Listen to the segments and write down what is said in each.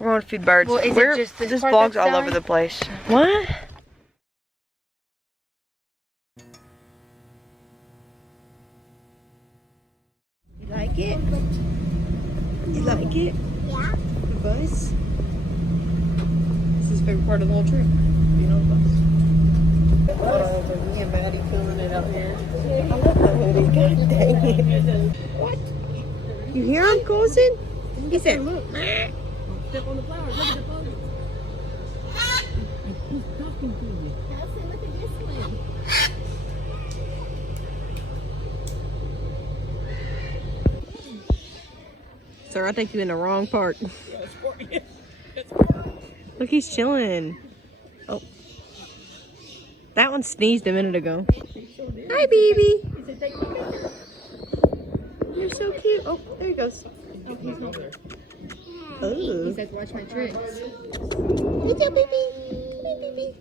We're going to feed birds. Well, is it just this part vlog's that's all over dying? the place. What? You like it? You like it? Yeah. The bus? This is his favorite part of the whole trip. Being on the bus. Me and Maddie filming it up here. I love that hoodie. God dang it. What? You hear him, Colson? He said, look. Step on the flowers. Look at the photos. He's talking to you. Nelson, look at this one. Sir, I think you're in the wrong part. Look, he's chilling. Oh. That one sneezed a minute ago. Hi, baby. You're so cute. Oh, there he goes. Oh. He says, watch my tricks. Good job, baby. Come here, baby.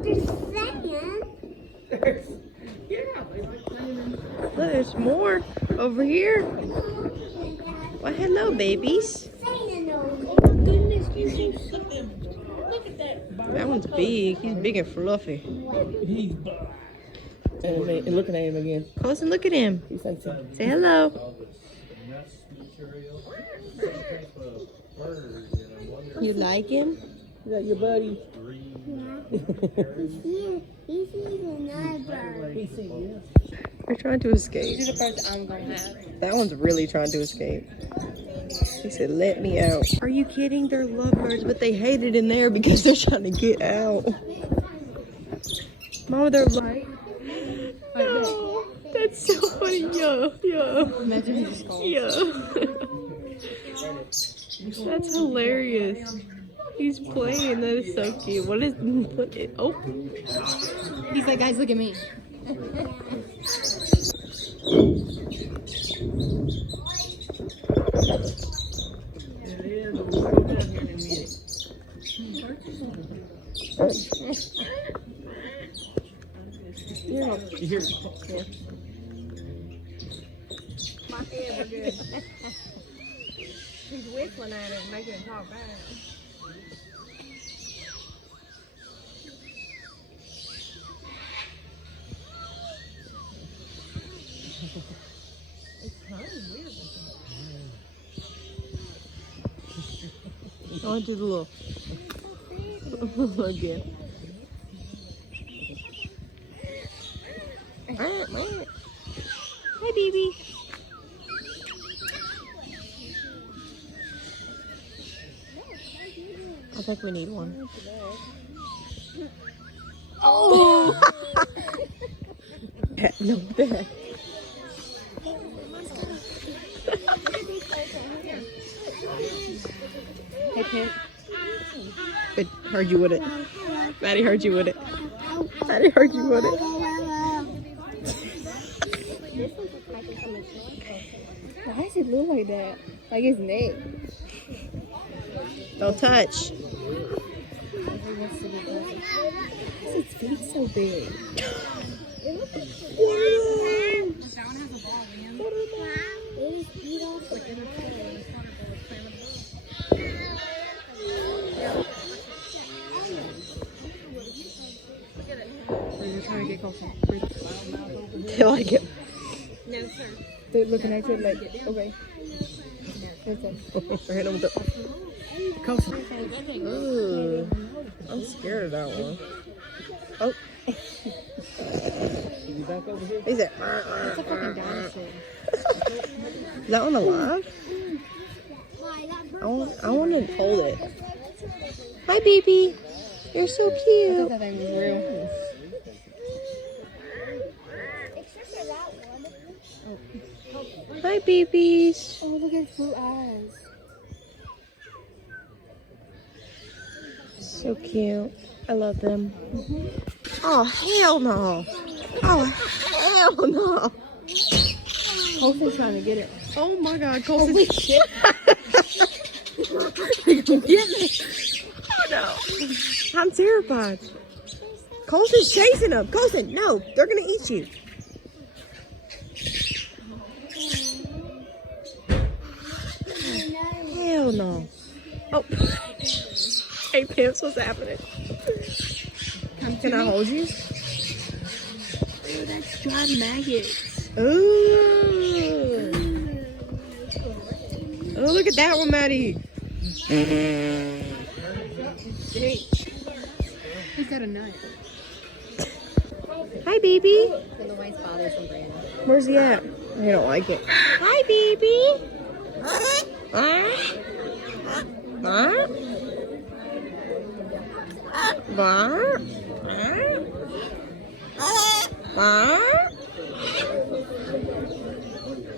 There's seven. Look, there's more over here. Well, hello, babies. That one's big. He's big and fluffy. He's and looking at him again. Colson, look at him. He's like, Say hello. You like him? you got your buddy. He sees another bird. He see you. They're trying to escape. These are the birds I'm going to have. That one's really trying to escape. He said, let me out. Are you kidding? They're lovebirds, but they hate it in there because they're trying to get out. Mama, they're like, no, that's so funny. Yeah. Imagine he just calls. Yeah. That's hilarious. He's playing. That is so cute. What is? Oh. He's like, guys, look at me. You hear? He's whistling at it, making it talk back. I want to do the little again. Hi, baby. I think we need one. Oh! No, what the heck? Hey, Pimp. Good. Heard you with it. Maddie heard you with it. Maddie heard you with it. Why does it look like that? Like his neck. Don't touch. His feet so big. They're trying to get closer. They like it. No, sir. They're looking at you like, okay. Hit him with the... Ooh, I'm scared of that one. Oh. He's like... It's a fucking dinosaur. Is that one alive? I want to hold it. Hi, baby. You're so I thought cute. that thing was real. Except for that one. Hi, babies. Oh, look at his blue eyes. So cute. I love them. Oh, hell no. Oh, hell no. Colson's trying to get it. Oh my God, Colson. Holy shit. Get me. Oh no. I'm terrified. Colson's chasing them. Colson, no, they're gonna eat you. Hell no. Oh. Hey, Pimps, what's happening? Can I hold you? Oh, that's dry maggots. Ooh. Oh, look at that one, Maddie. Who's got a nut? Hi, baby. The noise bothers him, Brandon. Where's he at? He don't like it. Hi, baby.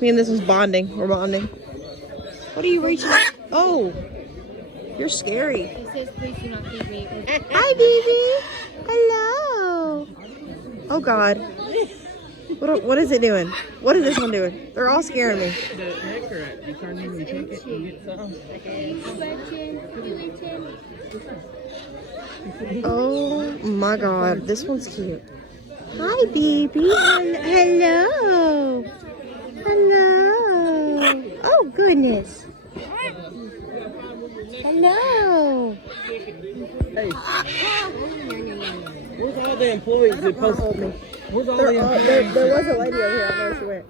Me and this is bonding. We're bonding. What are you reaching? Oh, you're scary. He says, please do not feed me. Hi, baby. Hello. Oh, God. What is it doing? What is this one doing? They're all scaring me. The nectar, you turn in and take it and get some. Oh my God, this one's cute. Hi, baby. Hello. Hello. Oh, goodness. Hello. Hey, where's all the employees that supposed to? Where's all the employees? There was a lady over here. I know she went.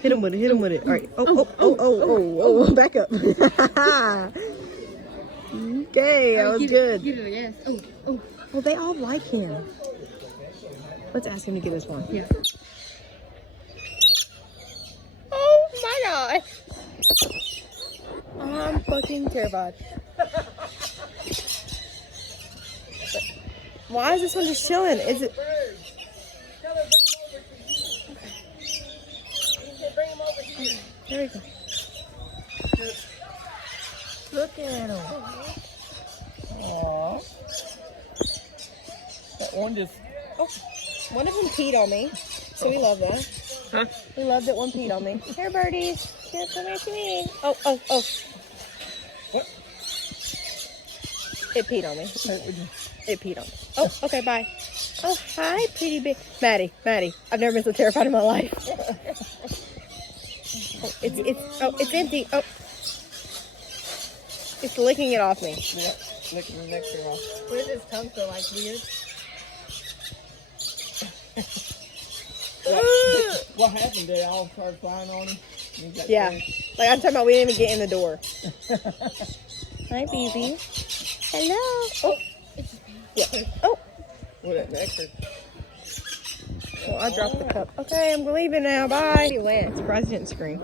Hit him with it. Hit him with it. All right. Oh. Back up. Okay, that was good. Give it a yes. Oh. Well, they all like him. Let's ask him to get us one. Yeah. Oh my God. I'm fucking terrified. Why is this one just chilling? Is it? There we go. Look at him. Aww. That one just. Oh, one of them peed on me, so we love that. Huh? We love that one peed on me. Here, birdies. Here, come here to me. Oh. What? It peed on me. It peed on me. Oh, okay, bye. Oh, hi, pretty big. Maddie. I've never been so terrified in my life. Oh, it's empty. Oh. It's licking it off me. Yeah, licking the nectar off. What does his tongue feel like? Weird? What happened? They all started flying on him? He got Yeah. scared? Like, I'm talking about we didn't even get in the door. Hi, baby. Hello. Oh. Yeah. Oh. What, that nectar? Well, I dropped the cup. Okay, I'm leaving now. Bye. He went. Surprised he didn't scream.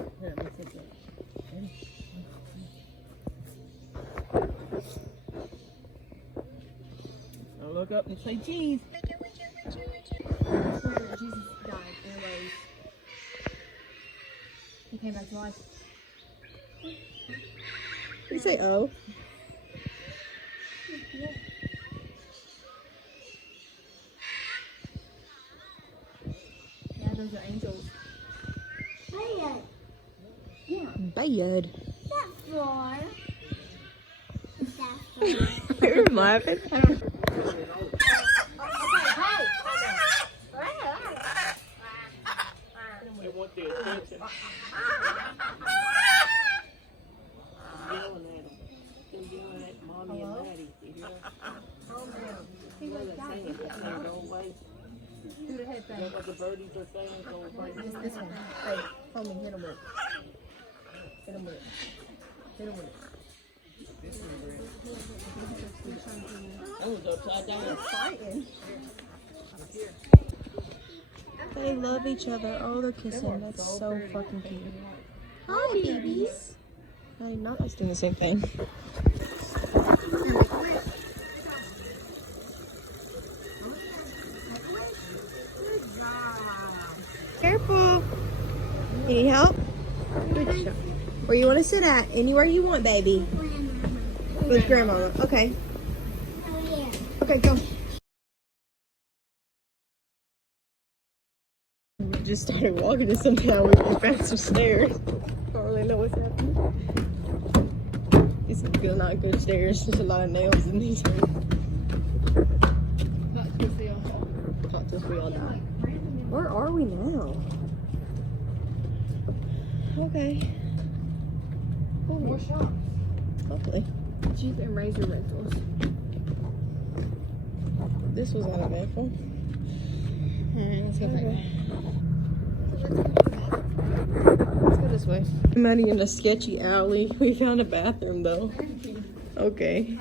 Now look up and say cheese. Jesus died and arose. He came back to life. Did you say oh? Yeah, those are angels. Bad. That floor. You're laughing. They want the attention. Yelling at them. They're yelling at Mommy and Daddy. You hear them? What are they saying? They're saying go away. Do the head Is thing. that what the birdies are saying? Go away. This one. Hey, homie, hit him with it. Hit him with it. Hit him with it. That was upside down. Fighting. They love each other. Oh, they're kissing. That's so fucking cute. Hi, babies. I'm not us doing the same thing. Careful. Need help? Good job. Where you want to sit at? Anywhere you want, baby. With grandma. Okay. Okay, go. We just started walking and somehow we found some stairs. Don't really know what's happening. These feel not good stairs. There's a lot of nails in these. Not to see on top. Not just we all die. Where are we now? Okay. More shots. Okay. lately? Jeep and Razor rentals. This was uneventful. Alright, let's go back. Okay. Let's go this way. Muddy in a sketchy alley. We found a bathroom though. Okay.